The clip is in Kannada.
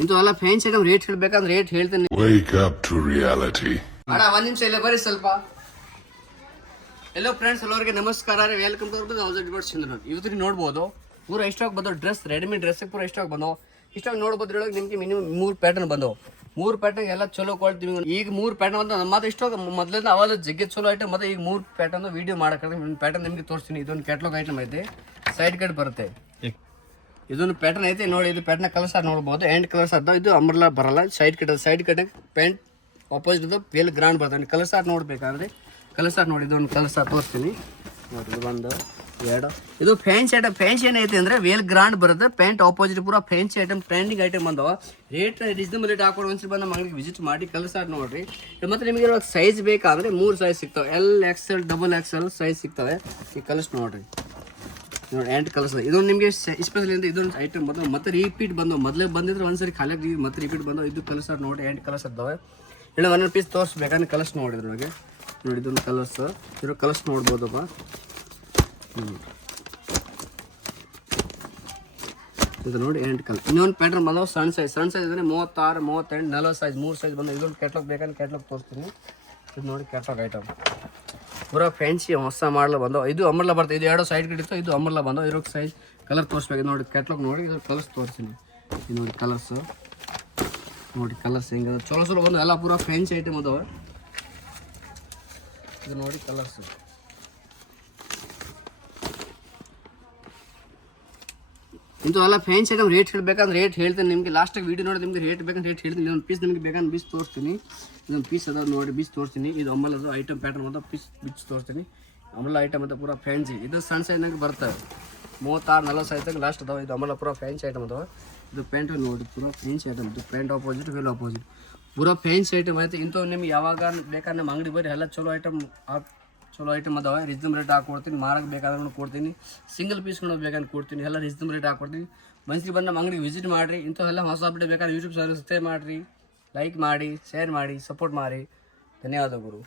ಇಂಥವೆಲ್ಲ ಫ್ಯಾನ್ಸಿ ಐಟಮ್ ರೇಟ್ ಹೇಳ್ಬೇಕಂದ್ರೆ ರೇಟ್ ಹೇಳ್ತೇನೆ. Wake up to reality. ಅಣ್ಣ ಒಂದ್ ನಿಮಿಷ ಇಲ್ಲ ಬರ್ರಿ ಸ್ವಲ್ಪ. ಎಲ್ಲೋ ಫ್ರೆಂಡ್ಸ್ ಎಲ್ಲರಿಗೆ ನಮಸ್ಕಾರ ರೀ, ವೆಲ್ಕಮ್ ಟು ಚಂದ್ರ. ಇವತ್ತು ನೀವು ನೋಡ್ಬೋದು ಪೂರ ಇಷ್ಟವಾಗಿ ಬಂದವು ಡ್ರೆಸ್, ರೆಡಿಮೇಡ್ ಡ್ರೆಸ್ ಪೂರ ಇಷ್ಟವಾಗಿ ಬಂದವು. ಇಷ್ಟವಾಗಿ ನೋಡ್ಬೋದ್ರೊಳಗೆ ನಿಮಗೆ ಮಿನಿಮಮ್ 3 ಪ್ಯಾಟರ್ನ್ ಬಂದವು. 3 ಪ್ಯಾಟರ್ನ್ ಎಲ್ಲ ಚಲೋ ಕೊಡ್ತೀವಿ. ಈಗ 3 ಪ್ಯಾಟರ್ನ್ ಅಂತ ಮತ್ತೆ ಇಷ್ಟವಾಗ ಮೊದಲಿಂದ ಅವಾಗ ಜಗ್ಗೆ ಚಲೋ ಐಟಮ್. ಮತ್ತೆ ಈಗ 3 ಪ್ಯಾಟರ್ನ್ ವಿಡಿಯೋ ಮಾಡಕ್ಕೆ ಪ್ಯಾಟರ್ನ್ ನಿಮಗೆ ತೋರಿಸ್ತೀನಿ. ಇದೊಂದು ಕ್ಯಾಟ್ಲಾಗ್ ಐಟಮ್ ಐತೆ, ಸೈಡ್ ಕಟ್ ಬರುತ್ತೆ. ಇದೊಂದು ಪ್ಯಾಟರ್ನ್ ಐತೆ ನೋಡಿ. ಇದು ಪ್ಯಾಟರ್ನ್ ಕಲರ್ಸ್ ನೋಡ್ಬೋದು, ಎಂಡ್ ಕಲರ್ಸ್ ಅದ. ಇದು ಅಂಬ್ರೆಲಾ ಬರಲ್ಲ, ಸೈಡ್ ಕಟ್ ಪ್ಯಾಂಟ್ ಆಪೋಸಿಟ್ ವೇಲ್ ಗ್ರಾಂಡ್ ಬರ್ತದೆ. ಕಲರ್ಸ್ ನೋಡ್ಬೇಕಂದ್ರೆ ಕಲರ್ಸ್ ನೋಡಿ. ಇದೊಂದು ಕಲರ್ಸ್ ತೋರಿಸ್ತೀನಿ ನೋಡಿ. 1 2 ಇದು ಫ್ಯಾನ್ಸಿ ಐಟಮ್. ಫ್ಯಾನ್ಸಿ ಏನೈತೆ ಅಂದರೆ ವೇಲ್ ಗ್ರಾಂಡ್ ಬರುತ್ತೆ, ಪ್ಯಾಂಟ್ ಆಪೋಸಿಟ್ ಪೂರ ಫ್ಯಾನ್ಸಿ ಐಟಮ್, ಟ್ರೆಂಡಿಂಗ್ ಐಟಮ್ ಬಂದವ. ರೇಟ್ ರೀಸನಬಲ್ ರೇಟ್ ಹಾಕೊಂಡು ಒಂದ್ಸರಿ ಬಂದು ಅಂಗಡಿಗೆ ವಿಸಿಟ್ ಮಾಡಿ ಕಲರ್ಸ್ ನೋಡ್ರಿ. ಮತ್ತು ನಿಮಗೆ ಇವಾಗ ಸೈಜ್ ಬೇಕಾದರೆ 3 ಸೈಜ್ ಸಿಗ್ತವೆ. XL, XXL ಸೈಜ್ ಸಿಗ್ತವೆ. ಈ ಕಲರ್ಸ್ ನೋಡ್ರಿ ನೋಡಿ, ಎಂಟು ಕಲರ್ಸ್. ಇದೊಂದು ನಿಮಗೆ ಸ್ಪೆಷಲ್ ಇಂದ ಇದೊಂದು ಐಟಮ್ ಬಂದು ಮತ್ತೆ ರಿಪೀಟ್ ಬಂದು ಮೊದಲೇ ಬಂದಿದ್ರೆ ಒಂದ್ಸರಿ ಖಾಲಿ ಮತ್ತೆ ರಿಪೀಟ್ ಬಂದು. ಇದು ಕಲರ್ಸ್ ನೋಡಿ, 8 ಕಲರ್ಸ್ ಇದ್ದಾವೆ. ಇಲ್ಲ ಒಂದೊಂದು ಪೀಸ್ ತೋರಿಸ್ಬೇಕಂದ್ರೆ ಕಲರ್ಸ್ ನೋಡಿದ್ರೊಳಗೆ ನೋಡಿ. ಇದೊಂದು ಕಲರ್ಸ್, ಇರೋ ಕಲರ್ಸ್ ನೋಡ್ಬೋದಪ್ಪ. ಇದು ನೋಡಿ 8 ಕಲರ್. ಇನ್ನೊಂದು ಪ್ಯಾಟರ್ನ್ ಬಂದವು ಸಣ್ಣ ಸೈಜ್ ಅಂದರೆ 36, 38, 40 ಸೈಜ್ 3 ಸೈಜ್ ಬಂದು. ಇದೊಂದು ಕ್ಯಾಟ್ಲಾಗ್ ಬೇಕಂದ್ರೆ ಕ್ಯಾಟ್ಲಾಗ್ ತೋರಿಸ್ತೀನಿ. ಇದು ನೋಡಿ ಕ್ಯಾಟ್ಲಾಗ್ ಐಟಮ್ ಪೂರ ಫ್ಯಾನ್ಸಿ ಹೊಸ ಮಾಡಲು ಬಂದವು. ಇದು ಅಂಬ್ರೆಲಾ ಬರ್ತದೆ. ಇದು 2 ಸೈಡ್ ಕಡೆ ಇತ್ತು. ಇದು ಅಂಬ್ರೆಲಾ ಬಂದವು. ಇರೋ ಸೈಜ್ ಕಲರ್ ತೋರಿಸ್ಬೇಕು ನೋಡಿ. ಕ್ಯಾಟ್ಲಾಗ್ ನೋಡಿ, ಇದು ಕಲರ್ಸ್ ತೋರಿಸ್ತೀನಿ. ಇದು ನೋಡಿ ಕಲರ್ಸ್ ನೋಡಿ, ಕಲರ್ಸ್ ಹೆಂಗೆ ಚಲೋ ಬಂದು ಎಲ್ಲ ಪೂರ ಫ್ಯಾನ್ಸಿ ಐಟಮ್ ಅದಾವೆ. ಇದು ನೋಡಿ ಕಲರ್ಸ್. ಇಂಥವೆಲ್ಲ ಫ್ಯಾನ್ಸಿ ಐಟಮ್ ರೇಟ್ ಹೇಳ್ಬೇಕಂದ್ರೆ ರೇಟ್ ಹೇಳ್ತೇನೆ ನಿಮಗೆ. ಲಾಸ್ಟಾಗಿ ವೀಡಿಯೋ ನೋಡಿ ನಿಮಗೆ ರೇಟ್ ಬೇಕಂದ್ರೆ ರೇಟ್ ಹೇಳ್ತೀನಿ. ಇದೊಂದು ಪೀಸ್ ನಿಮಗೆ ಬೇಕಂದ್ರೆ ಪೀಸ್ ತೋರಿಸ್ತೀನಿ. ಇದೊಂದು ಪೀಸ್ ಅದಾವ ನೋಡಿ, ಪೀಸ್ ತೋರಿಸ್ತೀನಿ. ಇದು ಅಂಬ್ರೆಲಾದು ಐಟಮ್ ಪ್ಯಾಟರ್ನ್ ಅಂತ ಪೀಸ್ ತೋರಿಸ್ತೀನಿ. ಅಂಬ್ರೆಲಾ ಐಟಮ್ ಅಂತ ಪೂರ ಫ್ಯಾನ್ಸಿ. ಇದು ಸಣ್ಣ ಸೈಜ್ನಾಗ ಬರ್ತವೆ. 36, 40 ಸೈಜ್ದಾಗ ಲಾಸ್ಟ್ ಅದಾವೆ. ಇದು ಅಂಬ್ರೆಲಾ ಪೂರ ಫ್ಯಾನ್ಸಿ ಐಟಮ್ ಅದಾವೆ. ಇದು ಪ್ಯಾಂಟ್ ನೋಡಿ ಪೂರ ಫ್ಯಾನ್ಸಿ ಐಟಮ್. ಇದು ಪ್ಯಾಂಟ್ ಆಪೋಸಿಟ್, ವೇಲ್ ಆಪೋಸಿಟ್ ಪೂರ ಫ್ಯಾನ್ಸಿ ಐಟಮ್ ಐತೆ. ಇಂಥವು ನಿಮ್ಗೆ ಯಾವಾಗ ಬೇಕಾದ್ರೆ ನಮ್ಮ ಅಂಗಡಿ ಬರ್ರಿ, ಎಲ್ಲ ಚಲೋ ಐಟಮ್ ಅದಾವೆ. Reasonable rate ಹಾಕೊಡ್ತೀನಿ. ಮಾರಕ್ಕೆ ಬೇಕಾದ್ರೆ ಕೊಡ್ತೀನಿ. ಸಿಂಗಲ್ ಪೀಸ್ಕೊಂಡು ಬೇಕಂದ್ರೆ ಕೊಡ್ತೀನಿ. ಎಲ್ಲ ರೀಸನಬಲ್ ರೇಟ್ ಹಾಕೊಡ್ತೀನಿ. ಮನ್ಸಿಗೆ ಬಂದು ನಮ್ಮ ಅಂಗಡಿಗೆ ವಿಸಿಟ್ ಮಾಡಿರಿ. ಇಂಥವೆಲ್ಲ ಹೊಸ ಅಪ್ಡೇಟ್ ಬೇಕಾದ್ರೆ ಯೂಟ್ಯೂಬ್ ಸಬ್ಸ್ಕ್ರೈಬ್ ಮಾಡಿರಿ, ಲೈಕ್ ಮಾಡಿ, ಶೇರ್ ಮಾಡಿ, ಸಪೋರ್ಟ್ ಮಾಡಿ. ಧನ್ಯವಾದ ಗುರು.